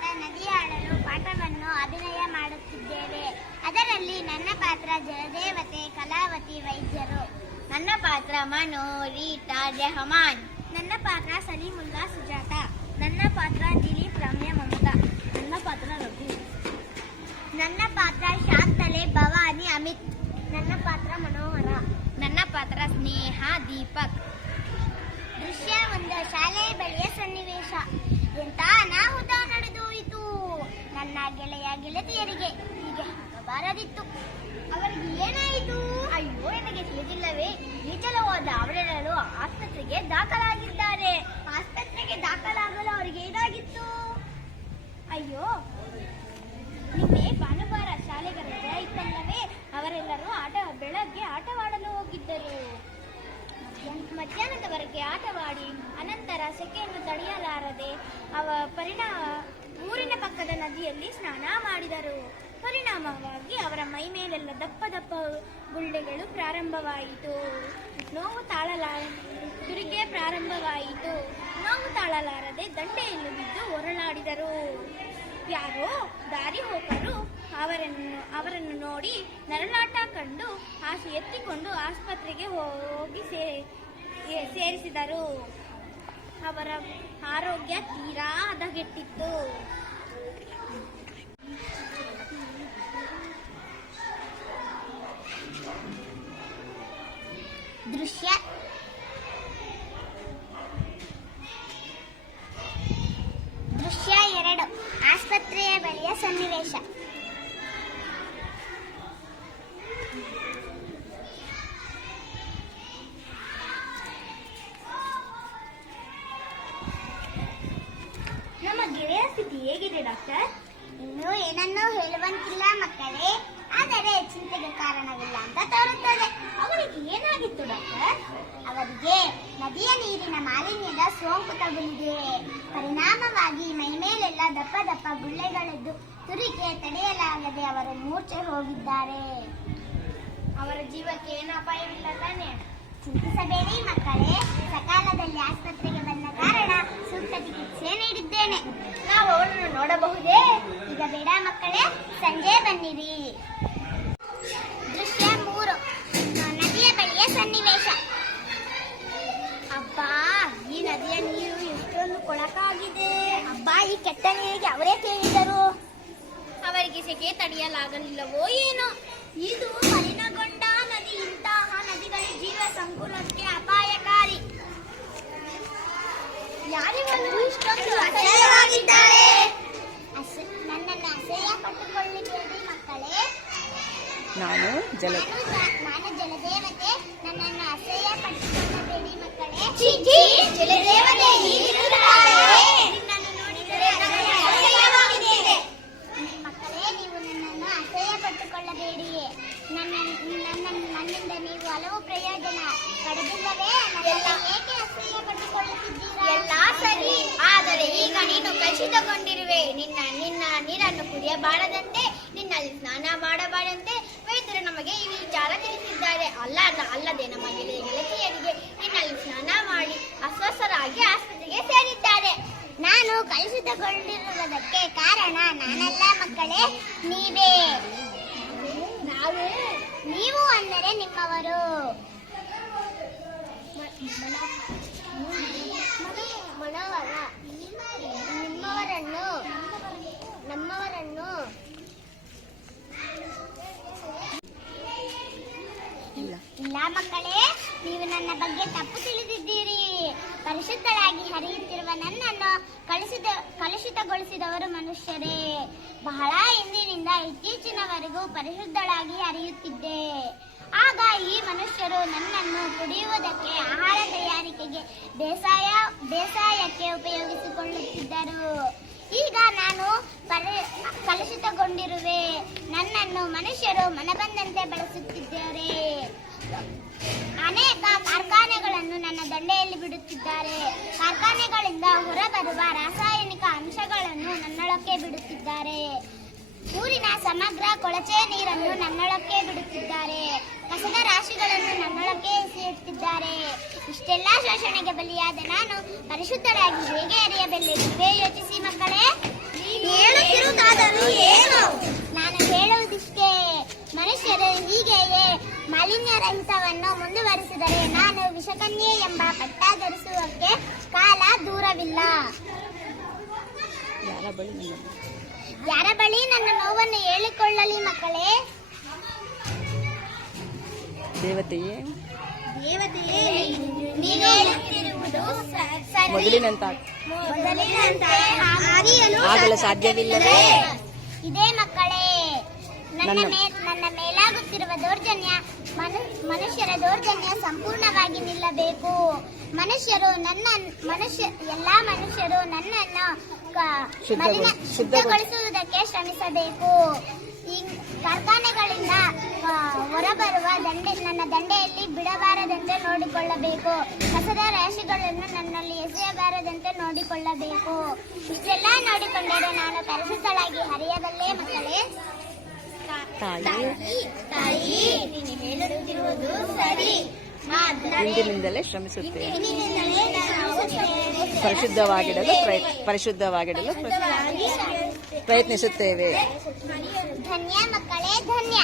ಪಾಠ ನದಿಯಾಡಲು ಪಾಠವನ್ನು ಅಭಿನಯ ಮಾಡುತ್ತಿದ್ದೇವೆ. ಅದರಲ್ಲಿ ನನ್ನ ಪಾತ್ರ ಜಲದೇವತೆ ಕಲಾವತಿ ವೈದ್ಯರು. ನನ್ನ ಪಾತ್ರ ಮನು ರೀತಾ ರೆಹಮಾನ್ ನನ್ನ ಪಾತ್ರ ಸಲೀಮುಲ್ಲಾ ಸುಜಾತ. ನನ್ನ ಪಾತ್ರ ದಿಲೀಪ್ ರಮ್ಯ ಮಮತಾ. ನನ್ನ ಪಾತ್ರ ರಘು. ನನ್ನ ಪಾತ್ರ ಶಾಂತಲೆ ಭವಾನಿ ಅಮಿತ್. ನನ್ನ ಪಾತ್ರ ಮನೋಹರ. ನನ್ನ ಪಾತ್ರ ಸ್ನೇಹ ದೀಪಕ್ ದೃಶ್ಯ ಒಂದು ಶಾಲೆಯ ಬಳಿಯ ಸನ್ನಿವೇಶ ಎಂತ ಅನಾಹುತ ನಡೆದೋಯಿತು ನನ್ನ ಗೆಳೆಯ ಗೆಳತಿಯರಿಗೆ ಹೀಗೆ ಆಗಬಾರದಿತ್ತು ಅವರಿಗೆ ಏನಾಯಿತು? ಅಯ್ಯೋ ನನಗೆ ತಿಳಿದಿಲ್ಲವೇ? ನಿಜಲವಾದ ಅವರೆಲ್ಲರೂ ಆಸ್ಪತ್ರೆಗೆ ದಾಖಲಾಗಿದ್ದಾರೆ. ಆಸ್ಪತ್ರೆಗೆ ದಾಖಲಾಗಲು ಅವರಿಗೆ ಏನಾಗಿತ್ತು? ಅಯ್ಯೋ, ನಿನ್ನೆ ಭಾನುವಾರ ಶಾಲೆಗೆ ರಜೆ ಇತ್ತಲ್ಲವೇ ಅವರೆಲ್ಲರೂ ಆಟ, ಬೆಳಗ್ಗೆ ಆಟವಾಡಲು ಹೋಗಿದ್ದರು. ಮಧ್ಯಾಹ್ನ- ಮಧ್ಯಾಹ್ನದವರೆಗೆ ಆಟವಾಡಿ ಅನಂತರ ಸೆಕೆಯನ್ನು ತಡೆಯಲಾರದೆ, ಅವ ಪರಿಣಾಮ ಊರಿನ ಪಕ್ಕದ ನದಿಯಲ್ಲಿ ಸ್ನಾನ ಮಾಡಿದರು. ಅವರ ಮೈ ಮೇಲೆಲ್ಲ ದಪ್ಪ ದಪ್ಪ ಗುಳ್ಳೆಗಳು ಪ್ರಾರಂಭವಾಯಿತು. ನೋವು ತಾಳಲಾರ ತುರಿಗೆ ಪ್ರಾರಂಭವಾಯಿತು. ನೋವು ತಾಳಲಾರದೆ ದಂಡೆಯಲ್ಲಿ ಬಿದ್ದು ಹೊರಳಾಡಿದರು ಯಾರೋ ದಾರಿ ಹೋಗರು ಅವರನ್ನು ಅವರನ್ನು ನೋಡಿ ನರಳಾಟ ಕಂಡು ಆಸೆ ಎತ್ತಿಕೊಂಡು ಆಸ್ಪತ್ರೆಗೆ ಹೋಗಿ ಸೇ ಸೇರಿಸಿದರು. ಅವರ ಆರೋಗ್ಯ ತೀರಾ ಹದಗೆಟ್ಟಿತ್ತು. ದೃಶ್ಯ. ದೃಶ್ಯ ಎರಡು, ಆಸ್ಪತ್ರೆಯ ಬಳಿಯ ಸನ್ನಿವೇಶ. ನಮ್ಮ ಗೆಳೆಯ ಸ್ಥಿತಿ ಹೇಗಿದೆ, ಡಾಕ್ಟರ್? ಇನ್ನೂ ಏನನ್ನೂ ಹೇಳುವಂತಿಲ್ಲ ಮಕ್ಕಳೇ. ಆದರೆ ಚಿಂತೆಗೆ ಕಾರಣವಿಲ್ಲ ಅಂತ ತೋರುತ್ತದೆ. ಅವರಿಗೆ ನದಿಯ ನೀರಿನ ಮಾಲಿನ್ಯದ ಸೋಂಕು ತಗುಲಿದೆ. ಪರಿಣಾಮವಾಗಿ ಮೈಮೇಲೆಲ್ಲ ದಪ್ಪ ದಪ್ಪ ಗುಳ್ಳೆಗಳೆದ್ದು ತುರಿಕೆ ತಡೆಯಲಾಗದೆ ಅವರು ಮೂರ್ಛೆ ಹೋಗಿದ್ದಾರೆ. ಅವರ ಜೀವಕ್ಕೆ ಏನು ಅಪಾಯವಿಲ್ಲ ತಾನೆ? ಚಿಂತಿಸಬೇಡಿ ಮಕ್ಕಳೇ. ಸಕಾಲದಲ್ಲಿ ಆಸ್ಪತ್ರೆಗೆ ಬಂದ ಕಾರಣ ಸೂಕ್ತ ಚಿಕಿತ್ಸೆ ನೀಡಿದ್ದೇನೆ. ನಾವು ಅವರನ್ನು ನೋಡಬಹುದೇ? ಈಗ ಬೇಡ ಮಕ್ಕಳೇ ಸಂಜೆ ಬನ್ನಿರಿ. ಕೊಳಕಾಗಿದೆ. ಈ ಕೆಟ್ಟ ನೀರಿಗೆ ಅವರೇ ಕೇಳಿದರು. ಅವರಿಗೆ ಸೆಕೆ ತಡೆಯಲಾಗಲಿಲ್ಲವೋ ಏನೋ. ಇದು ಮಲಿನಗೊಂಡ ನದಿ ಇಂತಹ ನದಿಗಳ ಜೀವ ಸಂಕುಲಕ್ಕೆ ಅಪಾಯಕಾರಿ. ಯಾರಿಗೂ ಇಷ್ಟೊಂದು ಅಸಹ್ಯವಾಗಿದ್ದಾರೆ? ಅಸ- ನನ್ನನ್ನು ಅಸಹ್ಯ ಪಟ್ಟುಕೊಳ್ಳಬೇಡಿ ಮಕ್ಕಳೇ. ನಾನು ಜಲ ನಾನು ಜಲದೇವತೆ ನನ್ನನ್ನು ಅಸಹ್ಯ ಪಟ್ಟುಕೊಳ್ಳಬೇಡಿ ಮಕ್ಕಳೇ ಜಲದೇವತೆ ಹೀಗಿರುತ್ತಾಳೆ. ನಿನ್ನನ್ನು ನೋಡಿದರೆ ನನಗೆ ಅಸಹ್ಯವಾಗಿದೆ. ಮಕ್ಕಳೇ ನೀವು ನನ್ನನ್ನು ಪಟ್ಟುಕೊಳ್ಳಬೇಡಿ ನನ್ನ ನನ್ನ ನನ್ನಿಂದ ನೀವು ಹಲವು ಪ್ರಯೋಜನ ಪಡೆದಿಲ್ಲವೇ? ಏಕೆ ಪಟ್ಟುಕೊಳ್ಳುತ್ತಿದ್ದೀರಾ ಎಲ್ಲ ಸರಿ. ಆದರೆ ಈಗ ನೀನು ಕಲುಷಿತಗೊಂಡಿರುವೆ ನಿನ್ನ ನಿನ್ನ ನೀರನ್ನು ಕುಡಿಯಬಾರದಂತೆ ನಿನ್ನಲ್ಲಿ ಸ್ನಾನ ಮಾಡಬಾರದಂತೆ ವೈದ್ಯರು ನಮಗೆ ಈ ವಿಚಾರ ತಿಳಿಸಿದ್ದಾರೆ. ಅಲ್ಲ ಅಲ್ಲದೆ ನಮ್ಮ ಗೆಳೆಯ ಗೆಳತಿಯರಿಗೆ ನಿನ್ನಲ್ಲಿ ಸ್ನಾನ ಮಾಡಿ ಅಸ್ವಸ್ಥರಾಗಿ ಆಸ್ಪತ್ರೆಗೆ ಸೇರಿದ್ದಾರೆ. ನಾನು ಕಲುಷಿತಗೊಂಡಿರುವುದಕ್ಕೆ ಕಾರಣ ನಾನಲ್ಲ ಮಕ್ಕಳೇ ನೀವೇ. ನಾವೇ ನೀವು ಅಂದರೆ ನಿಮ್ಮವರು ಮನವರ ನಿಮ್ಮವರನ್ನು ನಮ್ಮವರನ್ನು ಇಲ್ಲ ಮಕ್ಕಳೇ, ನೀವು ನನ್ನ ಬಗ್ಗೆ ತಪ್ಪು ತಿಳಿದಿದ್ದೀರಿ. ಪರಿಶುದ್ಧಳಾಗಿ ಹರಿಯುತ್ತಿರುವ ನನ್ನನ್ನು ಕಲುಷಿತ, ಕಲುಷಿತಗೊಳಿಸಿದವರು ಮನುಷ್ಯರೇ. ಬಹಳ ಹಿಂದಿನಿಂದ ಇತ್ತೀಚಿನವರೆಗೂ ಪರಿಶುದ್ಧಳಾಗಿ ಹರಿಯುತ್ತಿದ್ದೆ. ಆಗ ಈ ಮನುಷ್ಯರು ನನ್ನನ್ನು ಕುಡಿಯುವುದಕ್ಕೆ, ಆಹಾರ ತಯಾರಿಕೆಗೆ, ಬೇಸಾಯ, ಬೇಸಾಯಕ್ಕೆ ಉಪಯೋಗಿಸಿಕೊಳ್ಳುತ್ತಿದ್ದರು. ಈಗ ನಾನು ಪರಿ, ಕಲುಷಿತಗೊಂಡಿರುವೆ. ನನ್ನನ್ನು ಮನುಷ್ಯರು ಮನಬಂದಂತೆ ಬಳಸುತ್ತಿದ್ದಾರೆ ಬಿಡುತ್ತಿದ್ದಾರೆ ಕಾರ್ಖಾನೆಗಳಿಂದ ಹೊರಬರುವ ರಾಸಾಯನಿಕ ಅಂಶಗಳನ್ನು ನನ್ನೊಳಕ್ಕೆ ಬಿಡುತ್ತಿದ್ದಾರೆ. ಊರಿನ ಸಮಗ್ರ ಕೊಳಚೆ ನೀರನ್ನು ನನ್ನೊಳಕ್ಕೆ ಬಿಡುತ್ತಿದ್ದಾರೆ. ಕಸದ ರಾಶಿಗಳನ್ನು ನನ್ನೊಳಕ್ಕೆ ಎಸೆಯುತ್ತಿದ್ದಾರೆ ಇಷ್ಟೆಲ್ಲ ಶೋಷಣೆಗೆ ಬಲಿಯಾದ ನಾನು ಪರಿಶುದ್ಧರಾಗಿ ಹೇಗೆ ಅರಿಯಬಲ್ಲೆ? ಯೋಚಿಸಿ ಮಕ್ಕಳೇ. ಏನು? ನಾನು ಹೇಳುವುದಿಷ್ಟೇ. ಮನುಷ್ಯರು ಹೀಗೆಯೇ ಮಾಲಿನ್ಯರಹಿತವನ್ನು ಮುಂದುವರಿಸಿದರೆ ನಾನು ವಿಷಕನ್ಯೆ ಎಂಬ ಪಟ್ಟ ಧರಿಸುವಕ್ಕೆ ಕಾಲ ದೂರವಿಲ್ಲ ಯಾರ ಬಳಿ ನನ್ನ ನೋವನ್ನು ಹೇಳಿಕೊಳ್ಳಲಿ ಮಕ್ಕಳೇ ದೇವತೆಯೇ. ಮೊದಲಿನಂತ ಆಗಲು ಆಗಲು ಸಾಧ್ಯವಿಲ್ಲವೇ? ಇದೇ ಮಕ್ಕಳೇ ನನ್ನ ನನ್ನ- ಮೇ ನನ್ನ ಮೇಲಾಗುತ್ತಿರುವ ದೌರ್ಜನ್ಯ ಮನು ಮನುಷ್ಯರ ದೌರ್ಜನ್ಯ ಸಂಪೂರ್ಣವಾಗಿ ನಿಲ್ಲಬೇಕು. ಮನುಷ್ಯರು ನನ್ನ ಮನುಷ್ಯ ಎಲ್ಲಾ ಮನುಷ್ಯರು ನನ್ನನ್ನು ಶುದ್ಧಗೊಳಿಸುವುದಕ್ಕೆ ಶ್ರಮಿಸಬೇಕು. ಈ ಕಾರ್ಖಾನೆಗಳಿಂದ ಹೊರಬರುವ ದಂಡೆ ನನ್ನ ದಂಡೆಯಲ್ಲಿ ಬಿಡಬಾರದಂತೆ ನೋಡಿಕೊಳ್ಳಬೇಕು. ಕಸದ ರಾಶಿಗಳನ್ನು ನನ್ನಲ್ಲಿ ಎಸೆಯಬಾರದಂತೆ ನೋಡಿಕೊಳ್ಳಬೇಕು. ಇಷ್ಟೆಲ್ಲ ನೋಡಿಕೊಂಡರೆ ನಾನು ಪರಿಶುದ್ಧಳಾಗಿ ಹರಿಯಬಲ್ಲೆ ಮಕ್ಕಳೇ. ತಾಯಿ. ತಾಯಿ ನೀನು ಹೇಳುತ್ತಿರುವುದು ಸರಿ. ಆದರೆ ಇಂದಿನಿಂದಲೇ ಶ್ರಮಿಸುತ್ತೇನೆ ಪರಿಶುದ್ಧವಾಗಿಡಲು ಪ್ರಯತ್ ಪರಿಶುದ್ಧವಾಗಿಡಲು ಪ್ರಯತ್ನಿಸುತ್ತೇವೆ. ಧನ್ಯ ಮಕ್ಕಳೇ ಧನ್ಯ.